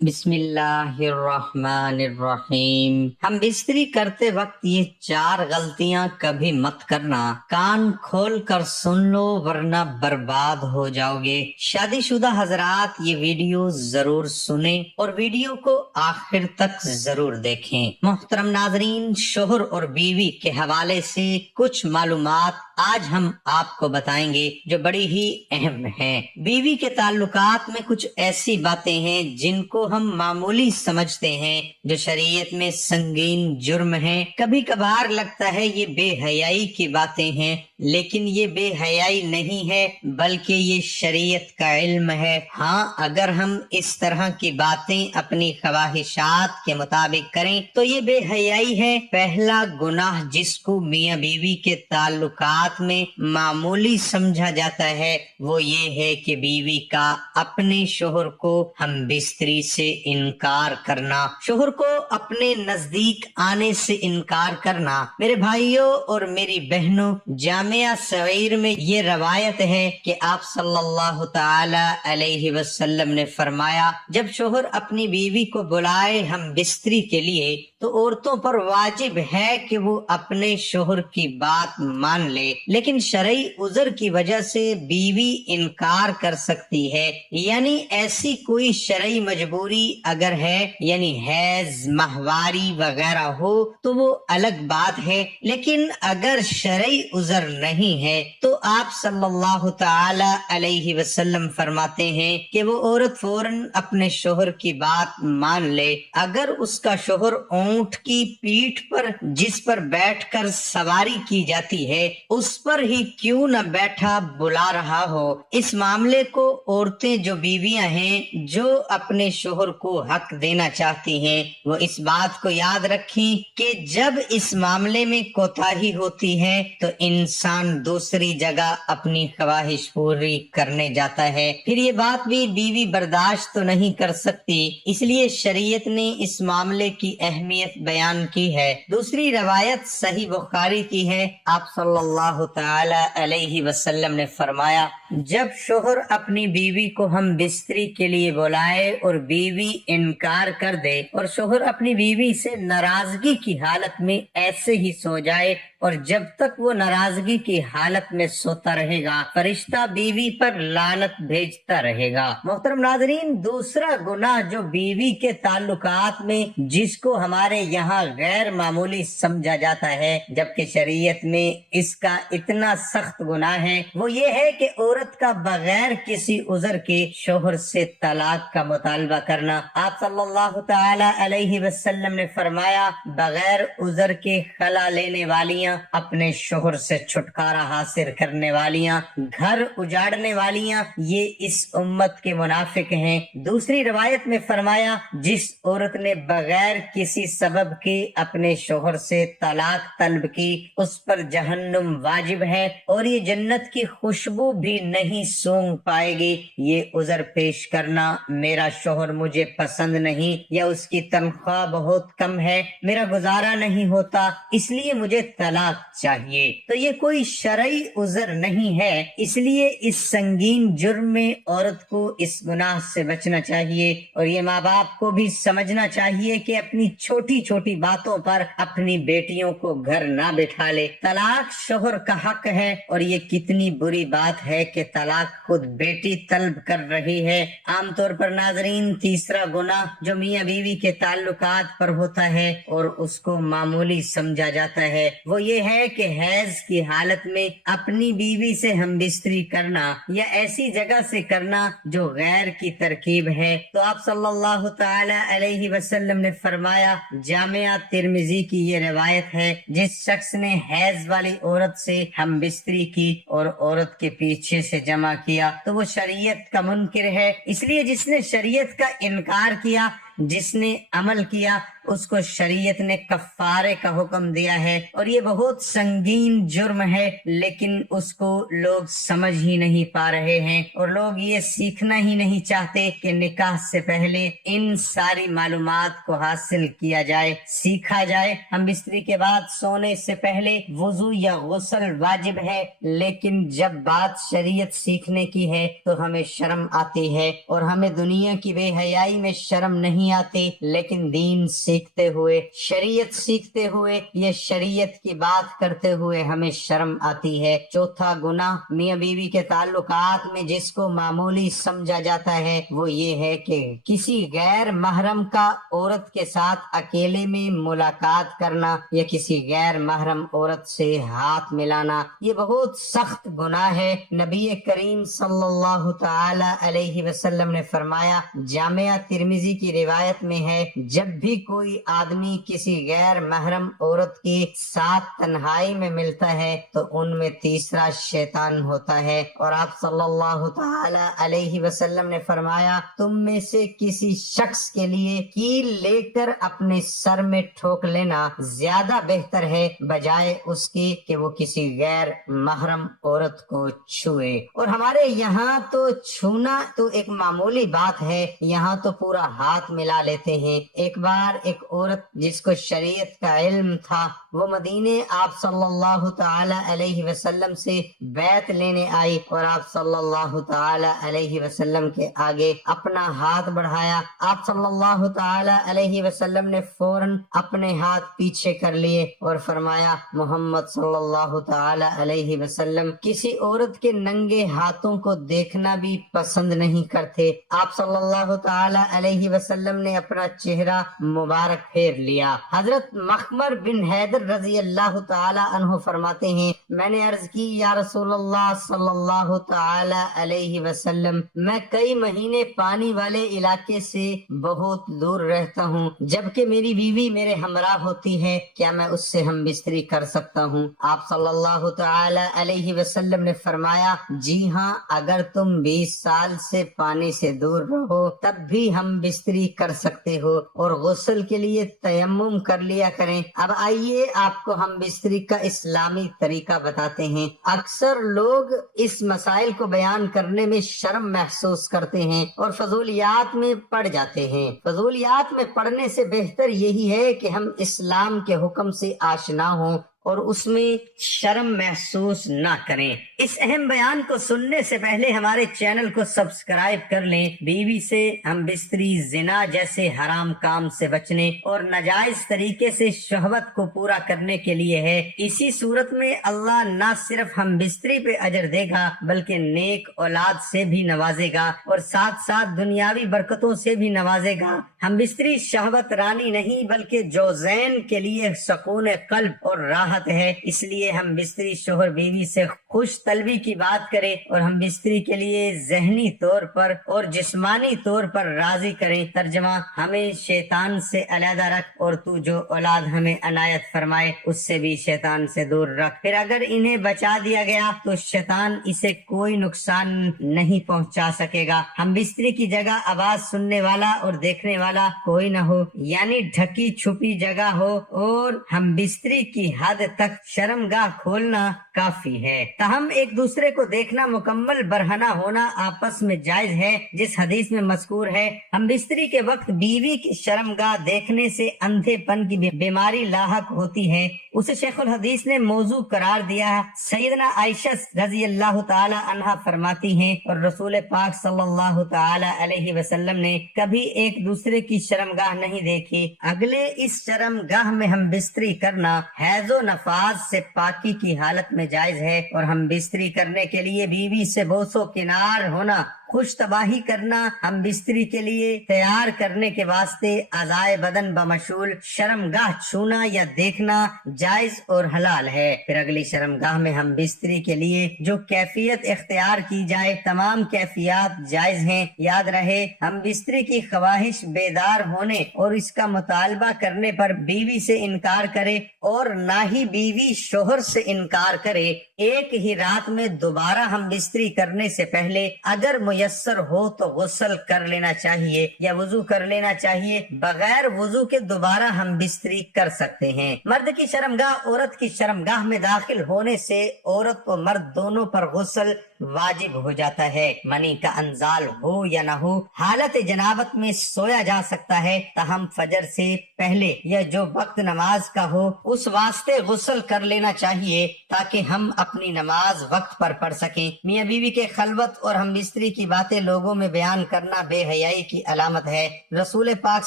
بسم اللہ الرحمن الرحیم۔ ہم بستری کرتے وقت یہ 4 غلطیاں کبھی مت کرنا۔ کان کھول کر سن لو ورنہ برباد ہو جاؤ گے۔ شادی شدہ حضرات یہ ویڈیو ضرور سنیں اور ویڈیو کو آخر تک ضرور دیکھیں۔ محترم ناظرین، شوہر اور بیوی کے حوالے سے کچھ معلومات آج ہم آپ کو بتائیں گے جو بڑی ہی اہم ہیں۔ بیوی کے تعلقات میں کچھ ایسی باتیں ہیں جن کو ہم معمولی سمجھتے ہیں جو شریعت میں سنگین جرم ہیں۔ کبھی کبھار لگتا ہے یہ بے حیائی کی باتیں ہیں، لیکن یہ بے حیائی نہیں ہے بلکہ یہ شریعت کا علم ہے۔ ہاں، اگر ہم اس طرح کی باتیں اپنی خواہشات کے مطابق کریں تو یہ بے حیائی ہے۔ پہلا گناہ جس کو میاں بیوی کے تعلقات میں معمولی سمجھا جاتا ہے وہ یہ ہے کہ بیوی کا اپنے شوہر کو ہم بستری سے انکار کرنا، شوہر کو اپنے نزدیک آنے سے انکار کرنا۔ میرے بھائیوں اور میری بہنوں، جامعہ صغیر میں یہ روایت ہے کہ آپ صلی اللہ تعالی علیہ وسلم نے فرمایا، جب شوہر اپنی بیوی کو بلائے ہم بستری کے لیے تو عورتوں پر واجب ہے کہ وہ اپنے شوہر کی بات مان لے، لیکن شرعی عذر کی وجہ سے بیوی انکار کر سکتی ہے۔ یعنی ایسی کوئی شرعی مجبوری اگر ہے، یعنی حیض، ماہواری وغیرہ ہو تو وہ الگ بات ہے، لیکن اگر شرعی عذر نہیں ہے تو آپ صلی اللہ تعالی علیہ وسلم فرماتے ہیں کہ وہ عورت فوراً اپنے شوہر کی بات مان لے۔ اگر اس کا شوہر اونٹ کی پیٹھ پر جس پر بیٹھ کر سواری کی جاتی ہے اس پر ہی کیوں نہ بیٹھا بلا رہا ہو، اس معاملے کو عورتیں جو بیویاں ہیں جو اپنے شوہر کو حق دینا چاہتی ہیں وہ اس بات کو یاد رکھیں کہ جب اس معاملے میں کوتاہی ہوتی ہے تو انسان دوسری جگہ اپنی خواہش پوری کرنے جاتا ہے، پھر یہ بات بھی بیوی برداشت تو نہیں کر سکتی۔ اس لیے شریعت نے اس معاملے کی اہمیت بیان کی ہے۔ دوسری روایت صحیح بخاری کی ہے، آپ صلی اللہ تعالی علیہ وسلم نے فرمایا، جب شوہر اپنی بیوی کو ہم بستری کے لیے بلائے اور بیوی انکار کر دے اور شوہر اپنی بیوی سے ناراضگی کی حالت میں ایسے ہی سو جائے اور جب تک وہ ناراضگی کی حالت میں سوتا رہے گا فرشتہ بیوی پر لعنت بھیجتا رہے گا۔ محترم ناظرین، دوسرا گناہ جو بیوی کے تعلقات میں جس کو ہمارے یہاں غیر معمولی سمجھا جاتا ہے جبکہ شریعت میں اس کا اتنا سخت گناہ ہے، وہ یہ ہے کہ عورت کا بغیر کسی عذر کے شوہر سے طلاق کا مطالبہ کرنا۔ آپ صلی اللہ تعالی علیہ وسلم نے فرمایا، بغیر عذر کے خلا لینے والیاں، اپنے شوہر سے چھٹکارا حاصل کرنے والیاں، گھر اجاڑنے والیاں، یہ اس امت کے منافق ہیں۔ دوسری روایت میں فرمایا، جس عورت نے بغیر کسی سبب کے اپنے شوہر سے طلاق طلب کی اس پر جہنم واجب ہے اور یہ جنت کی خوشبو بھی نہیں سونگھ پائے گی۔ یہ عذر پیش کرنا، میرا شوہر مجھے پسند نہیں یا اس کی تنخواہ بہت کم ہے، میرا گزارا نہیں ہوتا اس لیے مجھے طلاق چاہیے، تو یہ کوئی شرعی عذر نہیں ہے۔ اس لیے اس سنگین جرم میں عورت کو اس گناہ سے بچنا چاہیے اور یہ ماں باپ کو بھی سمجھنا چاہیے کہ اپنی چھوٹی چھوٹی باتوں پر اپنی بیٹیوں کو گھر نہ بٹھا لے۔ طلاق شوہر کا حق ہے اور یہ کتنی بری بات ہے کہ طلاق خود بیٹی طلب کر رہی ہے۔ عام طور پر ناظرین، تیسرا گناہ جو میاں بیوی کے تعلقات پر ہوتا ہے اور اس کو معمولی سمجھا جاتا ہے وہ یہ ہے کہ حیض کی حالت میں اپنی بیوی سے ہم بستری کرنا یا ایسی جگہ سے کرنا جو غیر کی ترکیب ہے۔ تو آپ صلی اللہ تعالی علیہ وسلم نے فرمایا، جامعہ ترمذی کی یہ روایت ہے، جس شخص نے حیض والی عورت سے ہم بستری کی اور عورت کے پیچھے سے جمع کیا تو وہ شریعت کا منکر ہے۔ اس لیے جس نے شریعت کا انکار کیا، جس نے عمل کیا اس کو شریعت نے کفارے کا حکم دیا ہے، اور یہ بہت سنگین جرم ہے، لیکن اس کو لوگ سمجھ ہی نہیں پا رہے ہیں، اور لوگ یہ سیکھنا ہی نہیں چاہتے کہ نکاح سے پہلے ان ساری معلومات کو حاصل کیا جائے، سیکھا جائے۔ ہم بستری کے بعد سونے سے پہلے وضو یا غسل واجب ہے، لیکن جب بات شریعت سیکھنے کی ہے تو ہمیں شرم آتی ہے، اور ہمیں دنیا کی بے حیائی میں شرم نہیں آتی، لیکن دین سیکھتے ہوئے، شریعت سیکھتے ہوئے، یہ شریعت کی بات کرتے ہوئے ہمیں شرم آتی ہے۔ چوتھا گناہ میاں بیوی کے تعلقات میں جس کو معمولی سمجھا جاتا ہے وہ یہ ہے کہ کسی غیر محرم کا عورت کے ساتھ اکیلے میں ملاقات کرنا یا کسی غیر محرم عورت سے ہاتھ ملانا، یہ بہت سخت گناہ ہے۔ نبی کریم صلی اللہ تعالی علیہ وسلم نے فرمایا، جامعہ ترمذی کی روایت میں ہے، جب بھی کوئی آدمی کسی غیر محرم عورت کے ساتھ تنہائی میں ملتا ہے تو ان میں تیسرا شیطان ہوتا ہے، اور آپ صلی اللہ تعالی علیہ وسلم نے فرمایا، تم میں سے کسی شخص کے لیے کیل لے کر اپنے سر میں ٹھوک لینا زیادہ بہتر ہے بجائے اس کے کہ وہ کسی غیر محرم عورت کو چھوئے۔ اور ہمارے یہاں تو چھونا تو ایک معمولی بات ہے، یہاں تو پورا ہاتھ ملا لیتے ہیں۔ ایک بار ایک عورت جس کو شریعت کا علم تھا، وہ مدینے آپ صلی اللہ تعالی علیہ وسلم سے بیعت لینے آئی، اور آپ صلی اللہ تعالی علیہ وسلم کے آگے اپنا ہاتھ بڑھایا۔ آپ صلی اللہ تعالی علیہ وسلم نے فوراً اپنے ہاتھ پیچھے کر لیے اور فرمایا، محمد صلی اللہ تعالی علیہ وسلم کسی عورت کے ننگے ہاتھوں کو دیکھنا بھی پسند نہیں کرتے۔ آپ صلی اللہ تعالی علیہ وسلم نے اپنا چہرہ مبارک پھیر لیا۔ حضرت مخمر بن حیدر رضی اللہ تعالی عنہ فرماتے ہیں، میں نے عرض کی، یا رسول اللہ صلی اللہ تعالی علیہ وسلم، میں کئی مہینے پانی والے علاقے سے بہت دور رہتا ہوں، جبکہ میری بیوی میرے ہمراہ ہوتی ہے، کیا میں اس سے ہم بستری کر سکتا ہوں؟ آپ صلی اللہ تعالی علیہ وسلم نے فرمایا، جی ہاں، اگر تم 20 سال سے پانی سے دور رہو تب بھی ہم بستری کر سکتے ہو، اور غسل کے لیے تیمم کر لیا کریں۔ اب آئیے آپ کو ہم بستری کا اسلامی طریقہ بتاتے ہیں۔ اکثر لوگ اس مسائل کو بیان کرنے میں شرم محسوس کرتے ہیں اور فضولیات میں پڑ جاتے ہیں۔ فضولیات میں پڑنے سے بہتر یہی ہے کہ ہم اسلام کے حکم سے آشنا ہوں اور اس میں شرم محسوس نہ کریں۔ اس اہم بیان کو سننے سے پہلے ہمارے چینل کو سبسکرائب کر لیں۔ بیوی سے ہم بستری، زنا جیسے حرام کام سے بچنے اور ناجائز طریقے سے شہوت کو پورا کرنے کے لیے ہے۔ اسی صورت میں اللہ نہ صرف ہم بستری پہ اجر دے گا بلکہ نیک اولاد سے بھی نوازے گا، اور ساتھ ساتھ دنیاوی برکتوں سے بھی نوازے گا۔ ہم بستری شہوت رانی نہیں بلکہ جوزین کے لیے سکون قلب اور راحت ہے، اس لیے ہم بستری شوہر بیوی سے خوش طلبی کی بات کریں اور ہم بستری کے لیے ذہنی طور پر اور جسمانی طور پر راضی کریں۔ ترجمہ، ہمیں شیطان سے علیحدہ رکھ، اور تو جو اولاد ہمیں عنایت فرمائے اس سے بھی شیطان سے دور رکھ۔ پھر اگر انہیں بچا دیا گیا تو شیطان اسے کوئی نقصان نہیں پہنچا سکے گا۔ ہم بستری کی جگہ آواز سننے والا اور دیکھنے والا کوئی نہ ہو، یعنی ڈھکی چھپی جگہ ہو، اور ہم بستری کی حد تک شرمگاہ کھولنا کافی ہے۔ تاہم ایک دوسرے کو دیکھنا مکمل برہنہ ہونا آپس میں جائز ہے، جس حدیث میں مذکور ہے، ہم بستری کے وقت بیوی کی شرمگاہ دیکھنے سے اندھے پن کی بیماری لاحق ہوتی ہے، اسے شیخ الحدیث نے موضوع قرار دیا۔ سیدنا عائشہ رضی اللہ تعالی عنہا فرماتی ہیں، اور رسول پاک صلی اللہ تعالی علیہ وسلم نے کبھی ایک دوسرے کی شرمگاہ نہیں دیکھی۔ اگلے اس شرمگاہ میں ہم بستری کرنا حیض و نفاس سے پاکی کی حالت میں جائز ہے، اور ہم بستری کرنے کے لیے بیوی سے بوس و کنار ہونا، خوش تباہی کرنا، ہم بستری کے لیے تیار کرنے کے واسطے اعضائے بدن بمشغول شرمگاہ چھونا یا دیکھنا جائز اور حلال ہے۔ پھر اگلی شرمگاہ میں ہم بستری کے لیے جو کیفیت اختیار کی جائے، تمام کیفیات جائز ہیں۔ یاد رہے، ہم بستری کی خواہش بیدار ہونے اور اس کا مطالبہ کرنے پر بیوی سے انکار کرے، اور نہ ہی بیوی شوہر سے انکار کرے۔ ایک ہی رات میں دوبارہ ہم بستری کرنے سے پہلے اگر میسر ہو تو غسل کر لینا چاہیے یا وضو کر لینا چاہیے. بغیر وضو کے دوبارہ ہم بستری کر سکتے ہیں. مرد کی شرمگاہ عورت کی شرمگاہ میں داخل ہونے سے عورت و مرد دونوں پر غسل واجب ہو جاتا ہے. منی کا انزال ہو یا نہ ہو حالت جنابت میں سویا جا سکتا ہے، تاہم فجر سے پہلے یا جو وقت نماز کا ہو اس واسطے غسل کر لینا چاہیے تاکہ ہم اپنی نماز وقت پر پڑھ سکیں. میاں بیوی کے خلوت اور ہم بستری کی باتیں لوگوں میں بیان کرنا بے حیائی کی علامت ہے. رسول پاک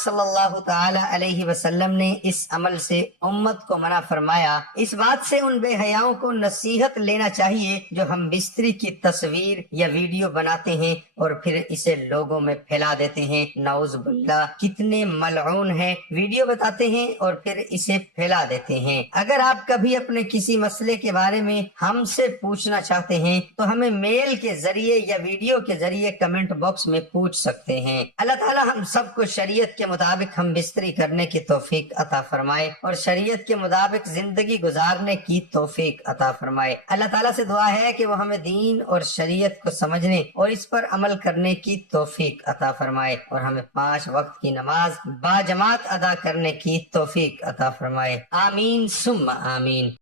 صلی اللہ تعالی علیہ وسلم نے اس عمل سے امت کو منع فرمایا. اس بات سے ان بے حیاؤں کو نصیحت لینا چاہیے جو ہم بستری کی تصویر یا ویڈیو بناتے ہیں اور پھر اسے لوگوں میں پھیلا دیتے ہیں. نعوذ باللہ، کتنے ملعون ہیں. ویڈیو بتاتے ہیں اور پھر اسے پھیلا دیتے ہیں. اگر آپ کبھی اپنے کسی مسئلے کے بارے میں ہم سے پوچھنا چاہتے ہیں تو ہمیں میل کے ذریعے یا ویڈیو کے ذریعے کمنٹ باکس میں پوچھ سکتے ہیں. اللہ تعالی ہم سب کو شریعت کے مطابق ہم بستری کرنے کی توفیق عطا فرمائے اور شریعت کے مطابق زندگی گزارنے کی توفیق عطا فرمائے. اللہ تعالیٰ سے دعا ہے کہ وہ ہمیں دین اور شریعت کو سمجھنے اور اس پر عمل کرنے کی توفیق عطا فرمائے اور ہمیں 5 وقت کی نماز با جماعت ادا کرنے کی توفیق عطا فرمائے. آمین ثم آمین.